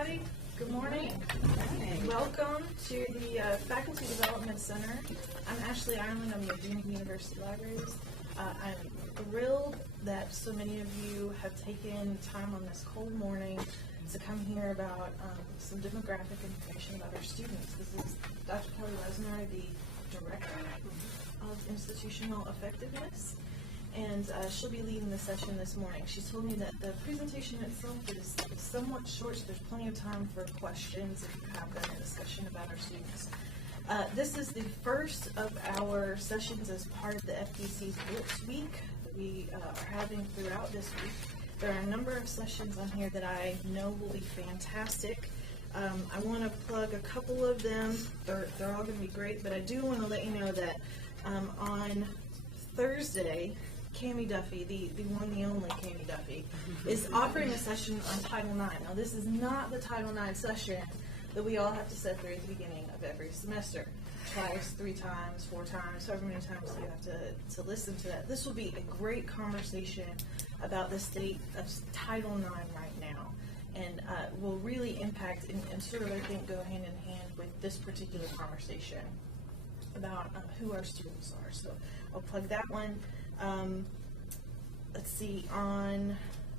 everybody. Good morning. Welcome to the Faculty Development Center. I'm Ashley Ireland. I'm the Dean of University Libraries. I'm thrilled that so many of you have taken time on this cold morning to come hear about some demographic information about our students. This is Dr. Kelly Wezner, the Director of Institutional Effectiveness, and she'll be leading the session this morning. She told me that the presentation itself is somewhat short, so there's plenty of time for questions if you have them, a discussion about our students. This is the first of our sessions as part of the FDC's Blitz Week that we are having throughout this week. There are a number of sessions on here that I know will be fantastic. I want to plug a couple of them. They're all going to be great, but I do want to let you know that on Thursday, Cami Duffy, the one, the only Cami Duffy, is offering a session on Title IX. Now, this is not the Title IX session that we all have to sit through at the beginning of every semester. Twice, 3 times, 4 times, however many times you have to listen to that. This will be a great conversation about the state of Title IX right now, and will really impact and sort of, I think, go hand in hand with this particular conversation about who our students are. So I'll plug that one. Let's see, on,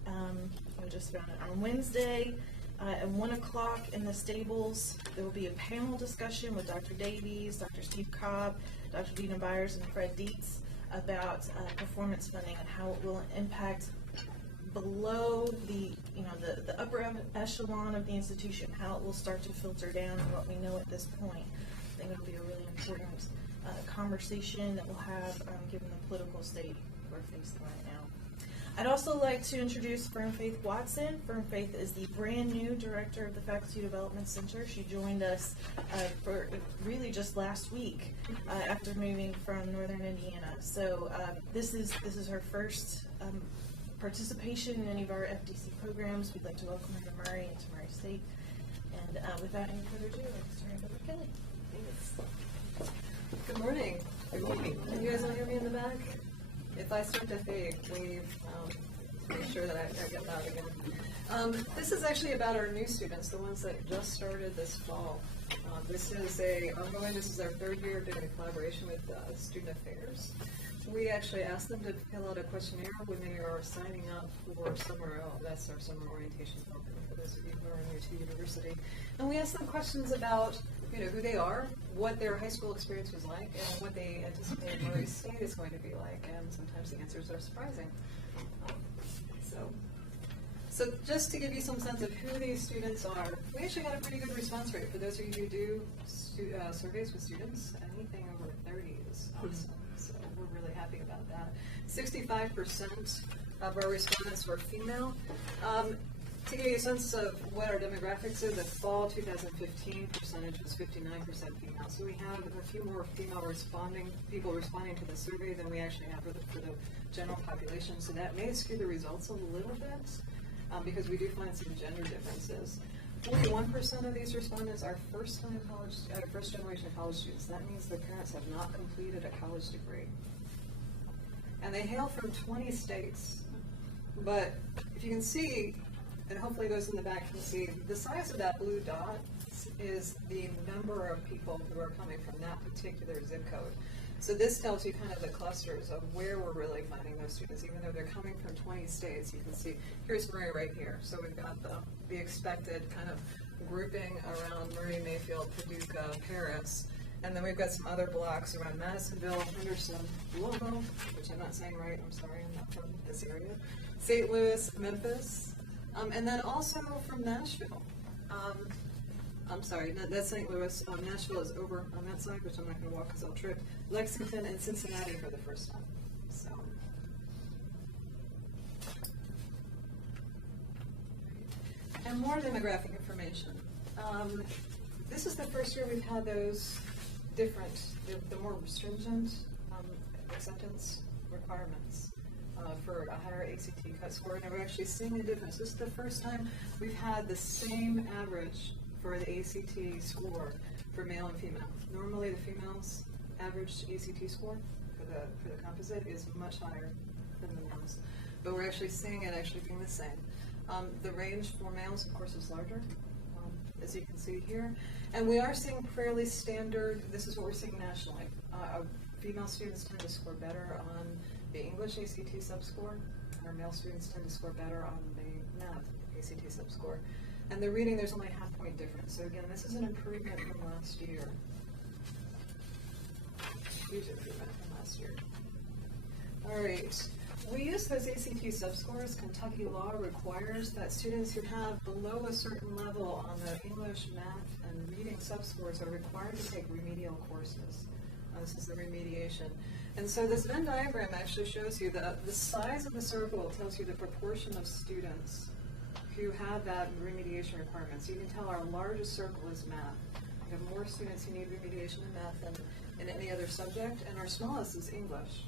I just found it, on Wednesday at 1 o'clock in the stables, there will be a panel discussion with Dr. Davies, Dr. Steve Cobb, Dr. Dina Byers, and Fred Dietz about performance funding and how it will impact below the upper echelon of the institution, how it will start to filter down and what we know at this point. I think it'll be a really important conversation that we'll have given the political state we're facing right now. I'd also like to introduce Fern Faith Watson. Fern Faith is the brand new director of the Faculty Development Center. She joined us for really just last week after moving from Northern Indiana. So this is her first participation in any of our FDC programs. We'd like to welcome her to Murray and to Murray State. And without any further ado, let's turn it over to Kelly. Thanks. Good morning. Good morning. Can you guys all hear me in the back? If I start to fade, wave, make sure that I get loud again. This is actually about our new students, the ones that just started this fall. This is our 3rd year doing a collaboration with Student Affairs. We actually asked them to fill out a questionnaire when they are signing up for summer. That's our summer orientation program for those of you who are new to university. And we asked them questions about who they are, what their high school experience was like, and what they anticipate Murray State is going to be like. And sometimes the answers are surprising. So just to give you some sense of who these students are, we actually got a pretty good response rate. For those of you who do surveys with students, anything over 30 is awesome. So we're really happy about that. 65% of our respondents were female. To give you a sense of what our demographics is, the fall 2015 percentage was 59% female. So we have a few more people responding to the survey than we actually have for the general population. So that may skew the results a little bit because we do find some gender differences. 41% of these respondents are first generation college students. That means their parents have not completed a college degree. And they hail from 20 states. But if you can see, and hopefully those in the back can see, the size of that blue dot is the number of people who are coming from that particular zip code. So this tells you kind of the clusters of where we're really finding those students. Even though they're coming from 20 states, you can see, here's Murray right here. So we've got the expected kind of grouping around Murray, Mayfield, Paducah, Paris. And then we've got some other blocks around Madisonville, Henderson, Louisville, which I'm not saying right, I'm sorry, I'm not from this area, St. Louis, Memphis, and then also from Nashville. I'm sorry, that's St. Louis. Nashville is over on that side, which I'm not going to walk because I'll trip. Lexington and Cincinnati for the first time. So, and more demographic information. This is the first year we've had those different, the more stringent acceptance requirements for a higher ACT cut score, and we're actually seeing a difference. This is the first time we've had the same average for the ACT score for male and female. Normally the females' average ACT score for the composite is much higher than the males, but we're actually seeing it actually being the same. The range for males, of course, is larger. as you can see here. And we are seeing fairly standard, this is what we're seeing nationally. Female students tend to score better on the English ACT sub-score. Our male students tend to score better on the math ACT sub-score. And the reading, there's only a half-point difference. So again, this is an improvement from last year. Huge improvement from last year. All right. We use those ACT sub-scores. Kentucky law requires that students who have below a certain level on the English, math, and reading sub-scores are required to take remedial courses. This is the remediation. And so this Venn diagram actually shows you that the size of the circle tells you the proportion of students who have that remediation requirement. So you can tell our largest circle is math. We have more students who need remediation in math than in any other subject, and our smallest is English.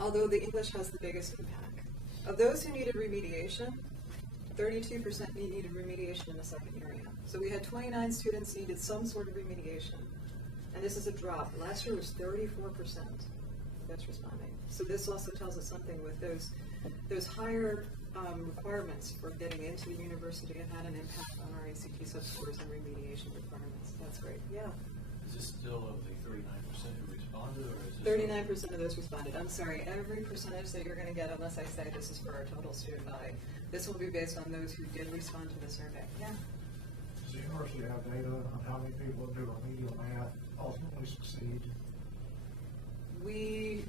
Although the English has the biggest impact. Of those who needed remediation, 32% needed remediation in the second area. So we had 29 students needed some sort of remediation. And this is a drop. Last year was 34% that's responding. So this also tells us something with those higher requirements for getting into the university and had an impact on our ACT sub-scores and remediation requirements. That's great. Yeah. Is this still of the 39% who responded, or is this 39% of those responded. I'm sorry, every percentage that you're going to get, unless I say this is for our total student body, this will be based on those who did respond to the survey. Yeah. Does the university have data on how many people who do remedial math ultimately succeed? We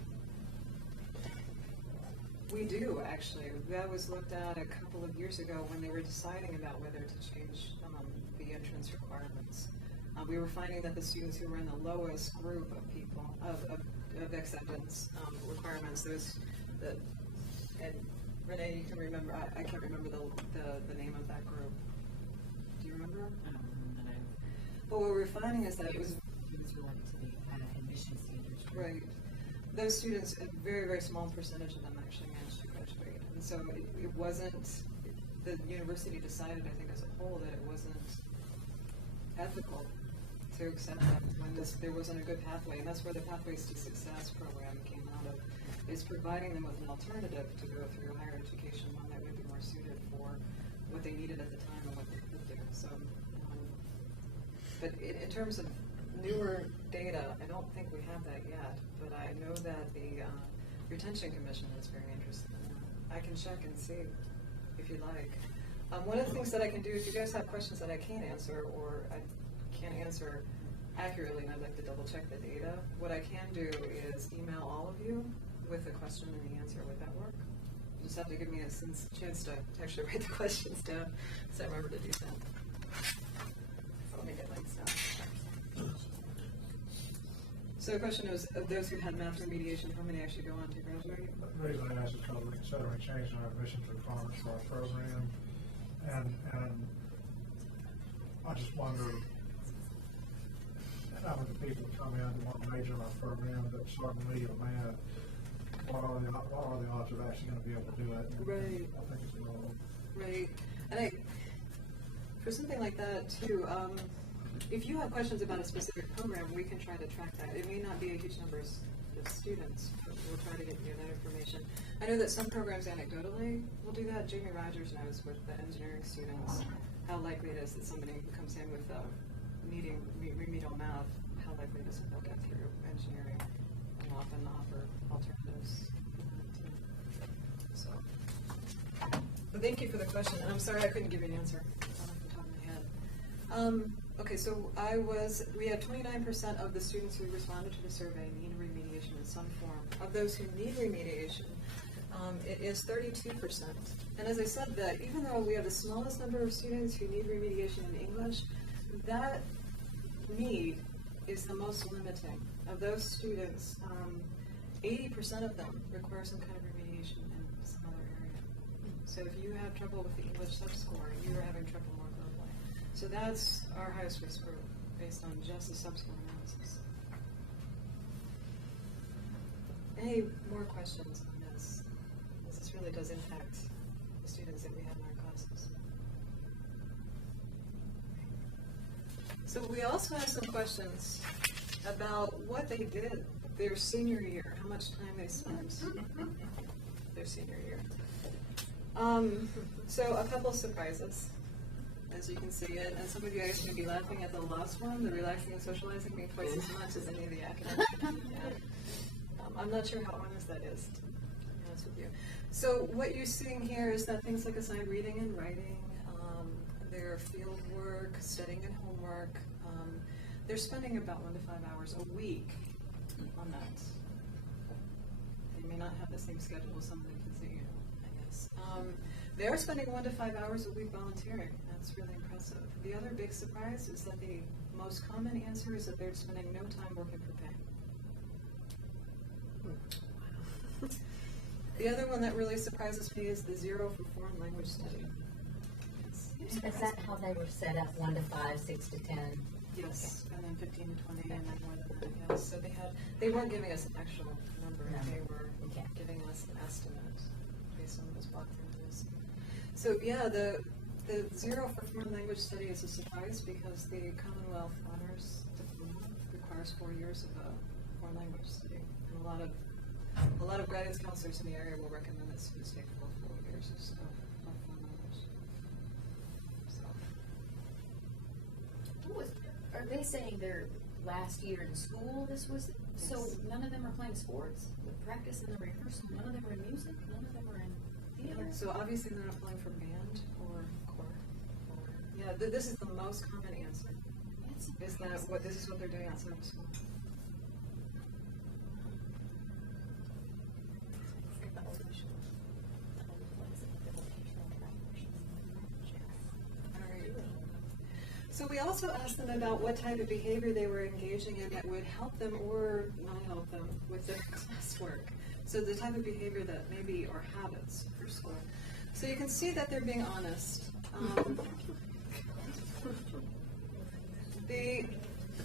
do, actually. That was looked at a couple of years ago when they were deciding about whether to change the entrance requirements. We were finding that the students who were in the lowest group of people, of acceptance requirements, and Renee, you can remember, I can't remember the name of that group. Do you remember? I don't remember the name. But what we were finding is that it was related to the admission standards. right. Those students, a very, very small percentage of them actually managed to graduate. And so it wasn't, the university decided, I think as a whole, that it wasn't ethical to accept them when there wasn't a good pathway. And that's where the Pathways to Success program came out of, is providing them with an alternative to go through higher education, one that would be more suited for what they needed at the time and what they could do. So, but in terms of newer data, I don't think we have that yet, but I know that the Retention Commission is very interested in that. I can check and see if you'd like. One of the things that I can do, if you guys have questions that I can't answer or I can't answer accurately and I'd like to double check the data, what I can do is email all of you with the question and the answer. Would that work? You just have to give me a chance to actually write the questions down, so I remember to do that. Let me get lights down. So the question was, of those who had math remediation, how many actually go on to graduate? The reason I asked is because we're considering changing our admissions requirements for our program, and I just wonder how many people come in and want to major in our program that start remedial math. What are the odds of actually going to be able to do it? Right. I think it's low. Right. And for something like that too, if you have questions about a specific program, we can try to track that. It may not be a huge number of students, but we'll try to get you that information. I know that some programs anecdotally will do that. Jamie Rogers knows with the engineering students how likely it is that somebody who comes in with needing remedial math, how likely it is that they'll get through engineering, and often offer alternatives. So, but thank you for the question, and I'm sorry I couldn't give you an answer off the top of my head. Okay, so we had 29% of the students who responded to the survey need remediation in some form. Of those who need remediation, it is 32%. And as I said, that even though we have the smallest number of students who need remediation in English, that need is the most limiting. Of those students, 80% of them require some kind of remediation in some other area. So if you have trouble with the English sub-score, you are having trouble more globally. So that's our highest risk group based on just the sub-score analysis. Any more questions on this? Because this really does impact the students that we have in our classes. So we also have some questions about what they did their senior year, how much time they spent their senior year. So a couple of surprises. as you can see it. And some of you guys may be laughing at the last one, the relaxing and socializing being twice as much as any of the academic. I'm not sure how honest that is, to be honest with you. So what you're seeing here is that things like assigned reading and writing, their field work, studying and homework, they're spending about 1 to 5 hours a week on that. They may not have the same schedule as some of the kids that you know, I guess. They're spending 1 to 5 hours a week volunteering. That's really impressive. The other big surprise is that the most common answer is that they're spending no time working for pay. The other one that really surprises me is the 0 for foreign language study. Is that how they were set up, 1 to 5, 6 to 10? Yes, and then 15 to 20, and then more than that, yes. So they weren't giving us an actual number, No. they were Okay. giving us an estimate based on what was blocked into this. So yeah, the 0 for foreign language study is a surprise because the Commonwealth Honors Diploma requires 4 years of a foreign language study. And a lot of guidance counselors in the area will recommend that students take 4 years of foreign language. So. Are they saying their last year in school this was, so Yes. none of them are playing sports, the practice and the rehearsal, none of them are in music, none of them are in theater? So obviously they're not applying for band or choir. Yeah, this is the most common answer. Is that this is what they're doing outside of school? All right. So we also asked them about what type of behavior they were engaging in that would help them or not help them with their classwork. So the type of behavior that maybe are habits for school. So you can see that they're being honest. The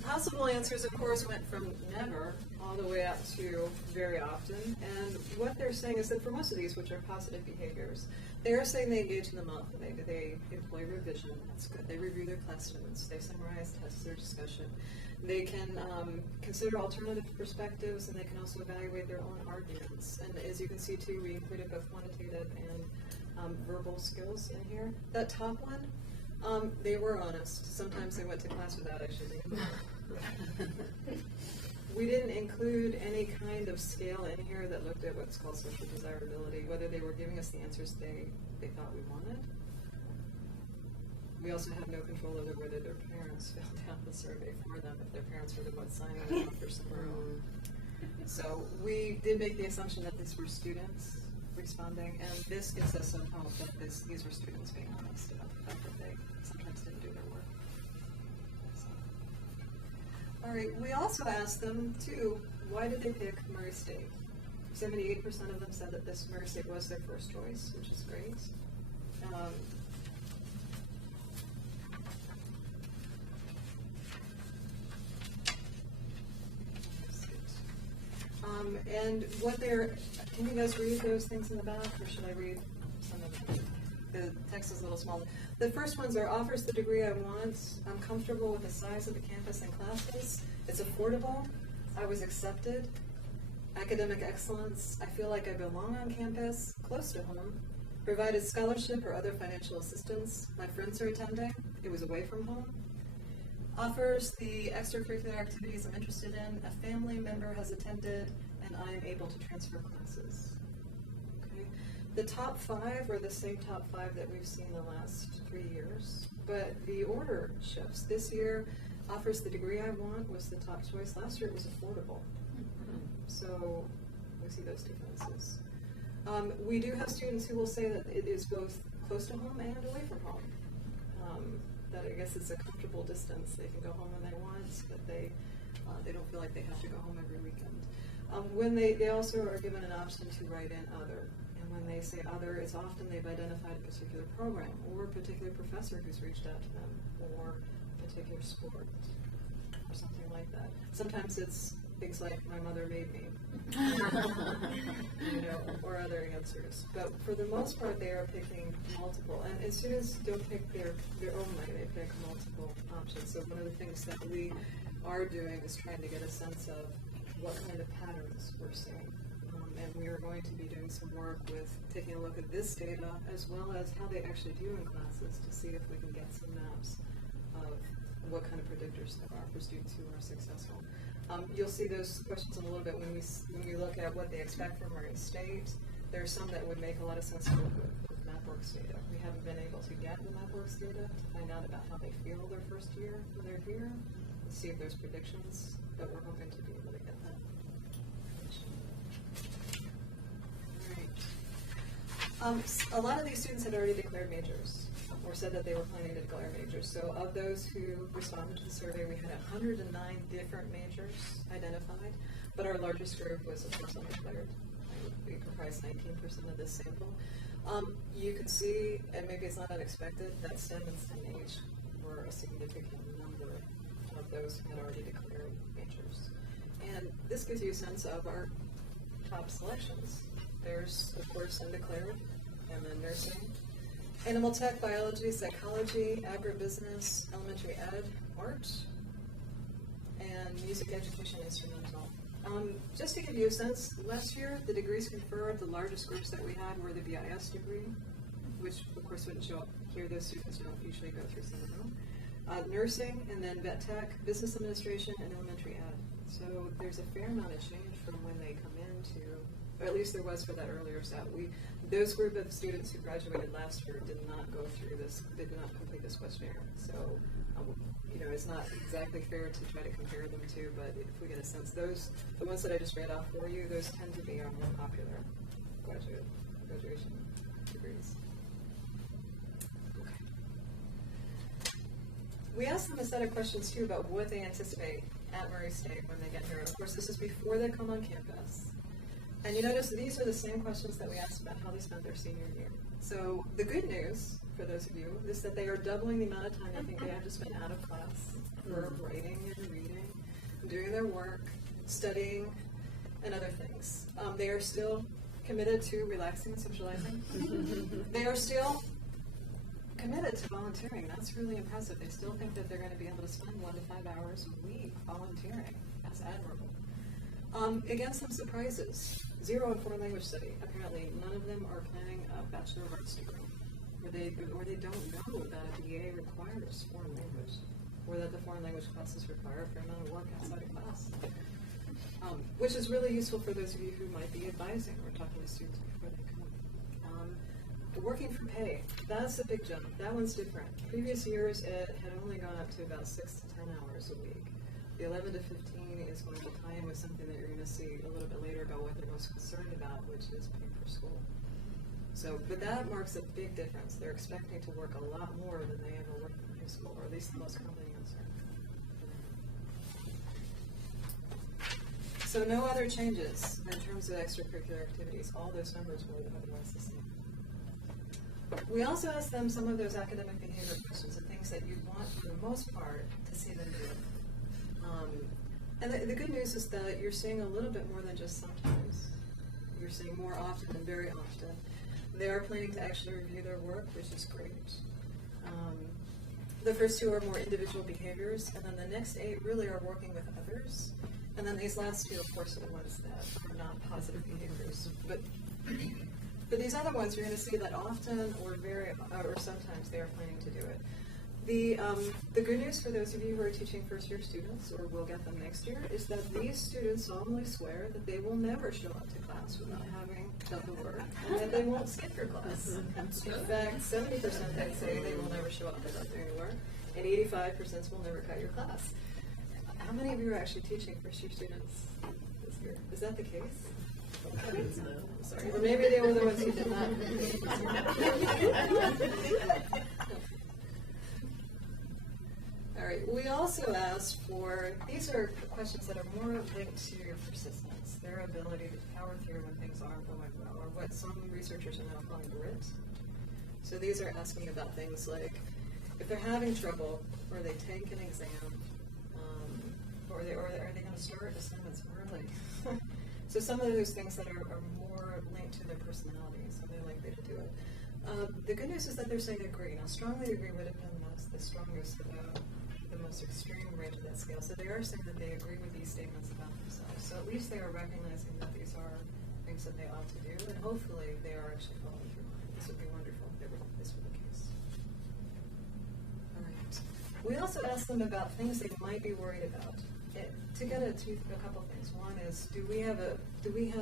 possible answers, of course, went from never all the way up to very often. And what they're saying is that for most of these, which are positive behaviors, they are saying they engage in the month. They employ revision. That's good. They review their class notes. They summarize tests, their discussion. They can consider alternative perspectives, and they can also evaluate their own arguments. And as you can see, too, we included both quantitative and verbal skills in here. That top one, they were honest. Sometimes they went to class without actually thinking about it. We didn't include any kind of scale in here that looked at what's called social desirability, whether they were giving us the answers they thought we wanted. We also have no control over whether their parents filled out the survey for them, if their parents were the ones signing it off for somewhere else. So we did make the assumption that these were students responding, and this gives us some hope that these were students being honest about the fact that they sometimes didn't do their work. So. All right, we also asked them, too, why did they pick Murray State? 78% of them said that this Murray State was their first choice, which is great. And what can you guys read those things in the back, or should I read some of them? The text is a little small. The first ones are, offers the degree I want, I'm comfortable with the size of the campus and classes, it's affordable, I was accepted, academic excellence, I feel like I belong on campus, close to home, provided scholarship or other financial assistance, my friends are attending, it was away from home, offers the extracurricular activities I'm interested in, a family member has attended, and I am able to transfer classes. Okay. The top 5 are the same top 5 that we've seen the last 3 years, but the order shifts. This year, offers the degree I want was the top choice. Last year it was affordable. So we see those differences. We do have students who will say that it is both close to home and away from home. That I guess it's a comfortable distance. They can go home when they want, but they don't feel like they have to go home every weekend. When they also are given an option to write in other, and when they say other, it's often they've identified a particular program or a particular professor who's reached out to them, or a particular sport, or something like that. Sometimes it's things like my mother made me, or other answers. But for the most part, they are picking multiple. And students don't pick their own money, they pick multiple options. So one of the things that we are doing is trying to get a sense of what kind of patterns we're seeing. and we are going to be doing some work with taking a look at this data as well as how they actually do in classes to see if we can get some maps of what kind of predictors there are for students who are successful. You'll see those questions in a little bit when we look at what they expect from Murray State. There are some that would make a lot of sense with MapWorks data. We haven't been able to get the MapWorks data to find out about how they feel their first year when they're here and see if there's predictions, but we're hoping to be able to get that. All right. A lot of these students had already declared majors or said that they were planning to declare majors. So of those who responded to the survey, we had 109 different majors identified, but our largest group was, of course, undeclared. We comprised 19% of this sample. You can see, and maybe it's not unexpected, that STEM and STEM-H were a significant number of those who had already declared majors. And this gives you a sense of our top selections. There's, of course, undeclared, and then nursing, animal tech, biology, psychology, agribusiness, elementary ed, art, and music education instrumental. Just to give you a sense, last year the degrees conferred, the largest groups that we had were the BIS degree, which of course wouldn't show up here. Those students don't usually go through some of them. Nursing, and then vet tech, business administration, and elementary ed. So there's a fair amount of change from when they come into, or at least there was for that earlier set. Those group of students who graduated last year did not go through this, they did not complete this questionnaire. So it's not exactly fair to try to compare them to, but if we get a sense, the ones that I just read off for you, those tend to be our more popular graduation degrees. Okay. We asked them a set of questions too about what they anticipate at Murray State when they get here. Of course, this is before they come on campus. And you notice these are the same questions that we asked about how they spent their senior year. So the good news, for those of you, is that they are doubling the amount of time I think they have to spend out of class for writing and reading, doing their work, studying, and other things. They are still committed to relaxing and socializing. They are still committed to volunteering. That's really impressive. They still think that they're going to be able to spend 1 to 5 hours a week volunteering. That's admirable. Again, some surprises. 0 in foreign language study. Apparently, none of them are planning a Bachelor of Arts degree. Or they don't know that a BA requires foreign language, or that the foreign language classes require a fair amount of work outside of class. Which is really useful for those of you who might be advising or talking to students before they come. Working for pay, that's a big jump. That one's different. Previous years, it had only gone up to about 6 to 10 hours a week. The 11 to 15 is going to tie in with something that you're going to see a little bit later about what they're most concerned about, which is paying for school. So, but that marks a big difference. They're expecting to work a lot more than they ever worked in high school, or at least the most common answer. So no other changes in terms of extracurricular activities. All those numbers were otherwise the same. We also asked them some of those academic behavior questions, the things that you'd want, for the most part, to see them do. And the good news is that you're seeing a little bit more than just sometimes. You're seeing more often and very often. They are planning to actually review their work, which is great. The first 2 are more individual behaviors, and then the next 8 really are working with others. And then these last 2, of course, are the ones that are not positive behaviors. But for these other ones, you're going to see that often or sometimes they are planning to do it. The good news for those of you who are teaching first-year students, or will get them next year, is that these students solemnly swear that they will never show up to class without having done the work, and that they won't skip your class. In fact, 70% that say they will never show up without doing the work, and 85% will never cut your class. How many of you are actually teaching first-year students this year? Is that the case? Sorry, or maybe they were the ones who did not. All right, we also asked for, these are questions that are more linked to persistence, their ability to power through when things aren't going well, or what some researchers are now calling grit. So these are asking about things like, if they're having trouble, or they take an exam, or are they going to start assignments early? So some of those things that are more linked to their personality, so they're likely to do it. The good news is that they're saying agree. Now, strongly agree would have been the strongest, the most extreme range of that scale. So they are saying that they agree with these statements about themselves. So at least they are recognizing that these are thinks that they ought to do, and hopefully they are actually following through on it. This would be wonderful if this were the case. All right. We also asked them about things they might be worried about. To get a couple of things. One is, do we have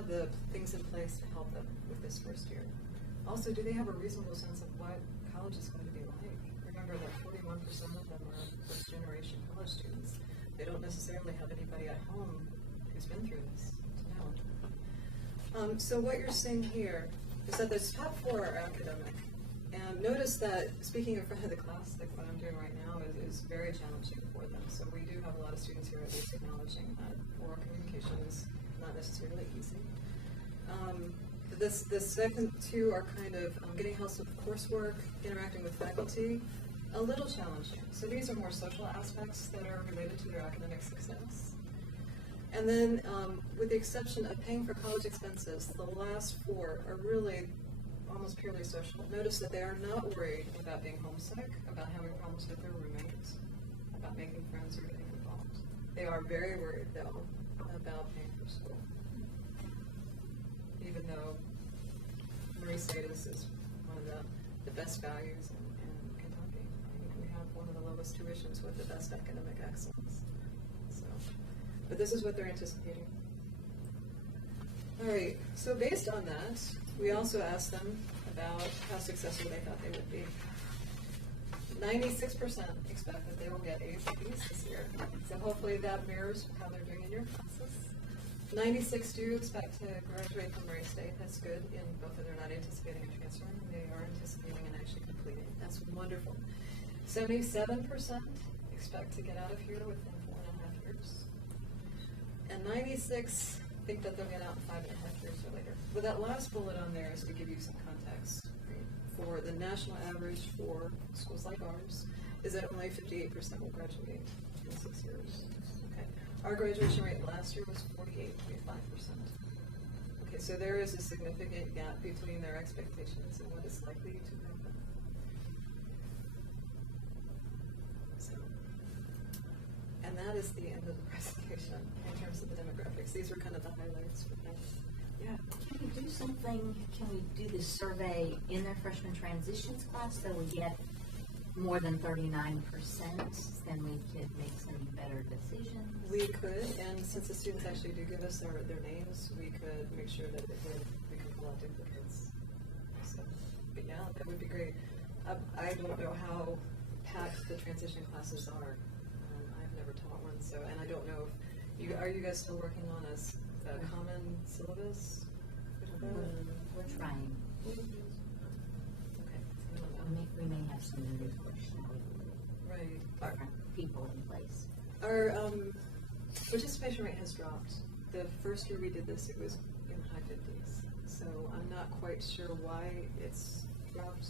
the things in place to help them with this first year? Also, do they have a reasonable sense of what college is going to be like? Remember that 41% of them are first-generation college students. They don't necessarily have anybody at home who's been through this to know. So what you're seeing here is that the top 4 are academic. And notice that, speaking in front of the class, like what I'm doing right now, is very challenging for them. So we do have a lot of students here at least acknowledging that oral communication is not necessarily easy. The second 2 are kind of getting help with coursework, interacting with faculty, a little challenging. So these are more social aspects that are related to their academic success. And then, with the exception of paying for college expenses, the last 4 are really almost purely social. Notice that they are not worried about being homesick, about having problems with their roommates, about making friends or getting involved. They are very worried, though, about paying for school. Even though Marie Status is one of the best values in Kentucky. We have one of the lowest tuitions with the best academic excellence. So, but this is what they're anticipating. All right, so based on that, we also asked them about how successful they thought they would be. 96% expect that they will get A's and B's this year. So hopefully that mirrors how they're doing in your classes. 96 do expect to graduate from Murray State. That's good in both that they're not anticipating a transfer, and they are anticipating and actually completing. That's wonderful. 77% expect to get out of here within 4.5 years. And 96 think that they'll get out in 5.5 years or later. But that last bullet on there is to give you some context. Right? For the national average for schools like ours is that only 58% will graduate in 6 years. Okay. Our graduation rate last year was 48.5%. Okay, so there is a significant gap between their expectations and what is likely to happen. So, and that is the end of the presentation in terms of the demographics. These were kind of the highlights for that. Yeah. Can we do something, can we do this survey in their freshman transitions class so we get more than 39%, then we could make some better decisions? We could, and since the students actually do give us their names, we could make sure that we can pull out duplicates. So, but yeah, that would be great. I don't know how packed the transition classes are. I've never taught one, so, and I don't know if are you guys still working on a common syllabus? We're trying. Okay. We may have some new questions. Right. Different people in place. Our participation rate has dropped. The first year we did this, it was in the high 50s. So I'm not quite sure why it's dropped,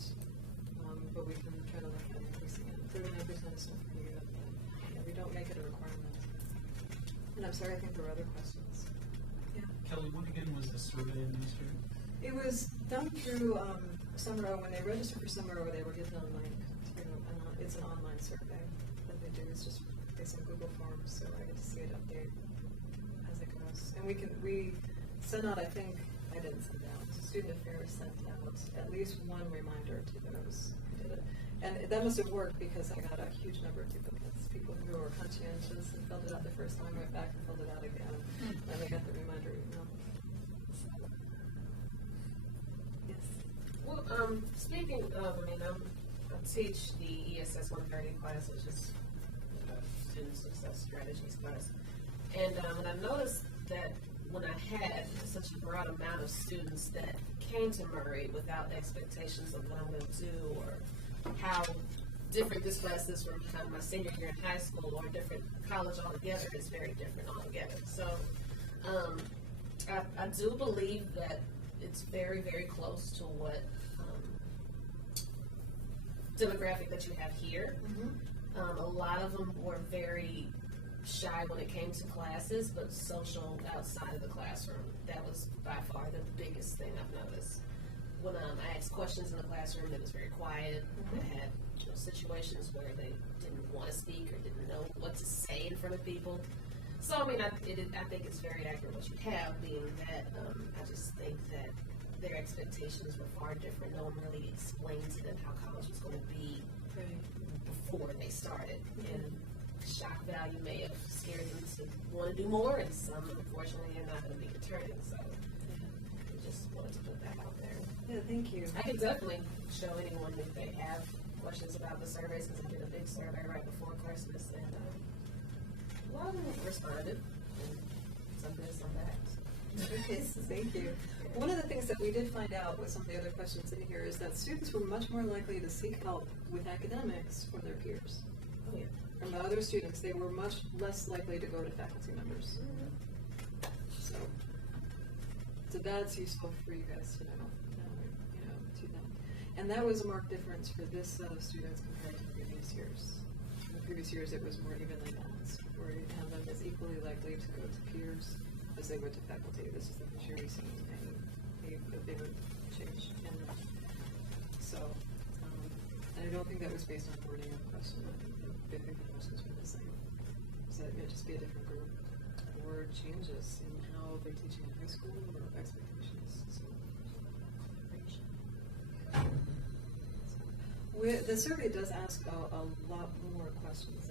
but we can try to look at increasing it. 39% is still pretty good, but yeah, we don't make it a requirement. And I'm sorry, I think there were other questions. Yeah. Kelly, what again was the survey administered? It was done through Summer O. When they registered for Summer O, they were given a link to it's an online survey that they do. It's just based on Google Forms, so I get to see it update as it goes. And we sent out, I think, I didn't send out, Student Affairs sent out at least one reminder to those who did it. And that must have worked because I got a huge number of duplicates. People who were conscientious and filled it out the first time, went back and filled it out again, and they got the reminder email. Well, speaking of, I teach the ESS 130 class, which is Student Success Strategies class. And I noticed that when I had such a broad amount of students that came to Murray without expectations of what I'm going to do or how different this class is from kind of my senior year in high school or different college altogether, is very different altogether. So I do believe that it's very, very close to what demographic that you have here. Mm-hmm. A lot of them were very shy when it came to classes, but social outside of the classroom. That was by far the biggest thing I've noticed. When I asked questions in the classroom, it was very quiet. Mm-hmm. I had situations where they didn't want to speak or didn't know what to say in front of people. So, I mean, I think it's very accurate what you have, being that I just think that their expectations were far different. No one really explained to them how college was going to be before they started. And shock value may have scared them to want to do more, and some, unfortunately, are not going to be returning. So, I just wanted to put that out there. Yeah, thank you. I can definitely show anyone if they have questions about the surveys, because I did a big survey right before Christmas, and a lot of them responded, and some good, some bad. Thank you. One of the things that we did find out with some of the other questions in here is that students were much more likely to seek help with academics from their peers. Oh, yeah. From other students, they were much less likely to go to faculty members. So that's useful for you guys to know, to them. And that was a marked difference for this set of students compared to previous years. In the previous years, it was more evenly balanced, where you have them as equally likely to go to peers as they would to faculty. This is the first year we've seen a bigger change. And so, and I don't think that was based on wording of the question. I think the questions were the same. So it may just be a different group, or changes in how they're teaching in high school or expectations. So. The survey does ask a lot more questions.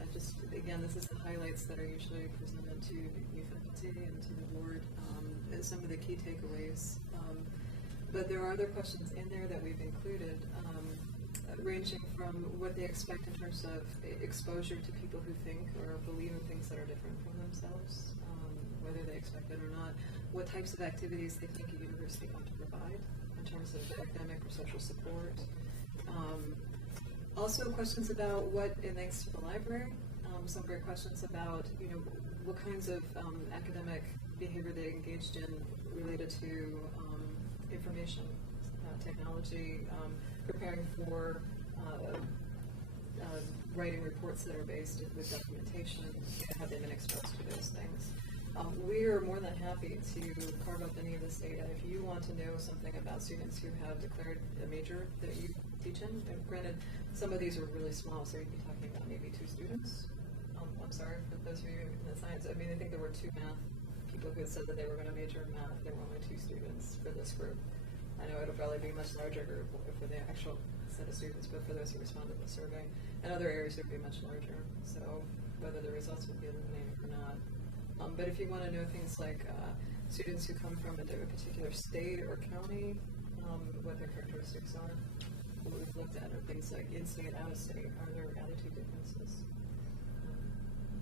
Again, this is the highlights that are usually presented to new faculty and to the board, and some of the key takeaways. But there are other questions in there that we've included, ranging from what they expect in terms of exposure to people who think or believe in things that are different from themselves, whether they expect it or not, what types of activities they think a university ought to provide in terms of academic or social support. Also questions about what it makes to the library, some great questions about, what kinds of academic behavior they engaged in related to information technology, preparing for writing reports that are based with documentation, have they been exposed to those things. We are more than happy to carve up any of this data. If you want to know something about students who have declared a major that you teach in, and granted, some of these are really small, so you'd be talking about maybe 2 students. I'm sorry for those of you in the science. I mean, I think there were 2 math people who had said that they were going to major in math. There were only 2 students for this group. I know it'll probably be a much larger group for the actual set of students, but for those who responded to the survey. In other areas, it would be much larger. So whether the results would be illuminating or not. But if you want to know things like students who come from a particular state or county, what their characteristics are, what we've looked at are things like in-state, out-of-state. Are there attitude differences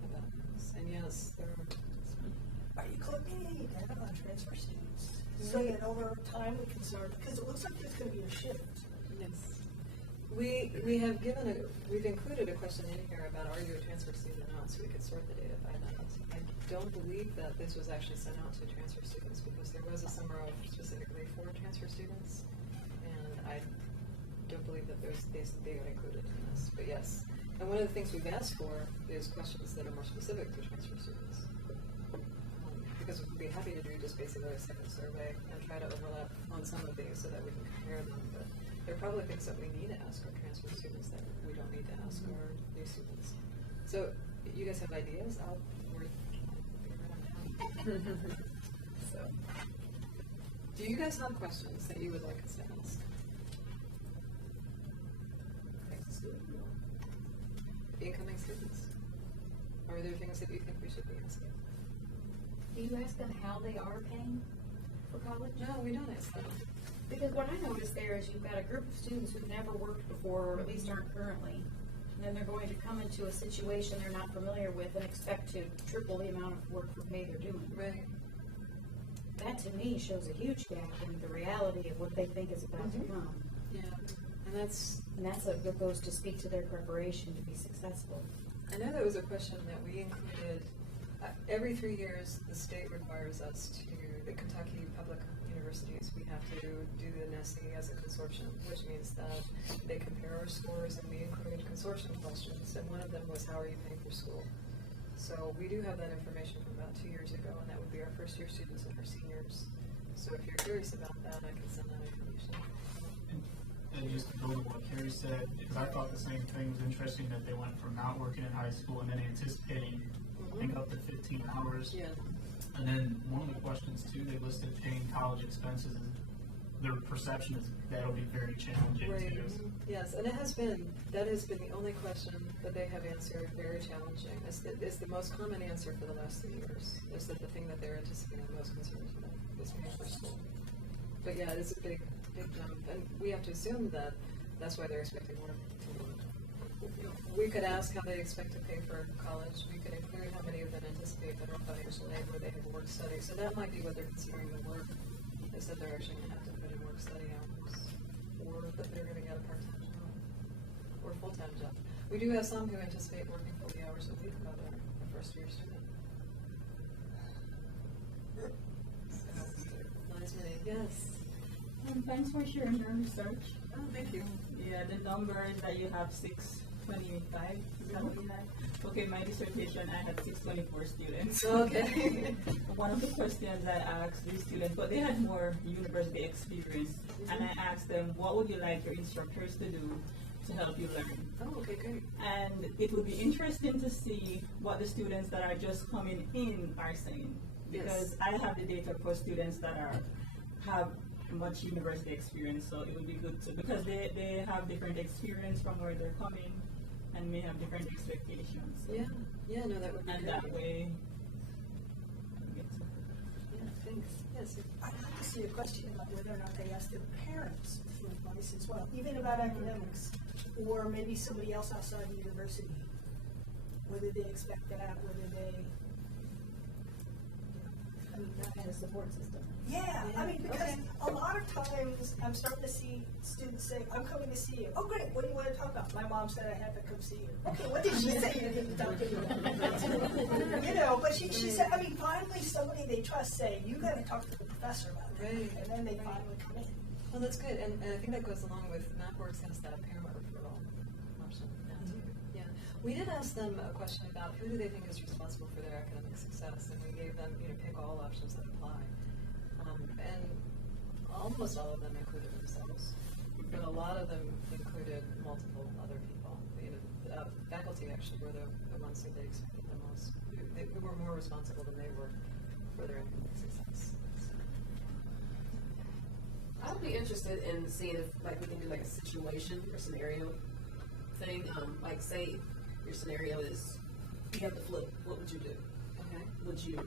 about this? And yes, there are. Are you collecting any data on transfer students? So that over time we can start, because it looks like there's going to be a shift. Yes. We've included a question in here about are you a transfer student or not, so we could sort the data by that. I don't believe that this was actually sent out to transfer students because there was a summer specifically for transfer students, and I don't believe that they got included in this. But yes, and one of the things we've asked for is questions that are more specific to transfer students. Because we'd be happy to do just basically a second survey and try to overlap on some of these so that we can compare them. But there are probably things that we need to ask our transfer students that we don't need to ask our new students. So you guys have ideas? So, do you guys have questions that you would like us to ask? Incoming students. Are there things that you think we should be asking? Do you ask them how they are paying for college? No, we don't ask them. Because what I noticed there is you've got a group of students who've never worked before, or at least aren't currently, and then they're going to come into a situation they're not familiar with and expect to triple the amount of work for pay they're doing. Right. That to me shows a huge gap in the reality of what they think is about to come. Yeah, and that's that goes to speak to their preparation to be successful. I know that was a question that we included. Every 3 years, the state requires us to, the Kentucky public universities, we have to do the NESE as a consortium, which means that they compare our scores, and we included consortium questions, and one of them was, how are you paying for school? So we do have that information from about 2 years ago, and that would be our first year students and our seniors. So if you're curious about that, I can send that information. And just to build on what Carrie said, because I thought the same thing. It was interesting that they went from not working in high school and then anticipating I think up to 15 hours. Yeah. And then one of the questions too, they listed paying college expenses. Their perception is that'll be very challenging Right. too. Yes, and that has been the only question that they have answered very challenging. It's the most common answer for the last 3 years. Is that the thing that they're anticipating the most concerns about is paying for school. But yeah, it is a big jump, and we have to assume that that's why they're expecting more. We could ask how they expect to pay for college. We could include how many of them anticipate federal financial aid where they have a work study. So that might be what they're considering the work, is that they're actually going to have to put in work study hours, or that they're going to get a part-time job, or a full-time job. We do have some who anticipate working 40 hours a week about a first-year student. Not as many, yes. Thanks for sharing your research. Oh, thank you. Yeah, the number that you have 625, is that what you had? Okay, my dissertation, I had 624 students. Okay. One of the questions I asked these students, but they had more university experience, and I asked them, what would you like your instructors to do to help you learn? Oh, okay, great. And it would be interesting to see what the students that are just coming in are saying, because I have the data for students that have much university experience, so it would be good to, because they have different experience from where they're coming and may have different expectations. So. Yeah, no, that would be And great. that way, Yeah, thanks. Yes. I'd like to see a question about whether or not they ask their parents for advice as well, even about academics, or maybe somebody else outside the university, whether they expect that, whether they, I mean, that kind of support system. Yeah, I mean, because a lot of times I'm starting to see students say, I'm coming to see you. Oh, great, what do you want to talk about? My mom said I had to come see you. Okay, what did she say you didn't talk to you? You know, but she said, I mean, finally somebody they trust say, you got to talk to the professor about that. Right. And then they finally come in. Well, that's good, and I think that goes along with MapWorks has that parent referral option now too. Yeah, we did ask them a question about who do they think is responsible for their academic success, and we gave them, pick all options that apply, and almost all of them included themselves, but a lot of them included multiple other people. Faculty actually were the ones that they expected the most, who were more responsible than they were for their academic success. I would be interested in seeing if, we can do a situation or scenario thing. Say your scenario is you have the flu. What would you do? Okay. Would you,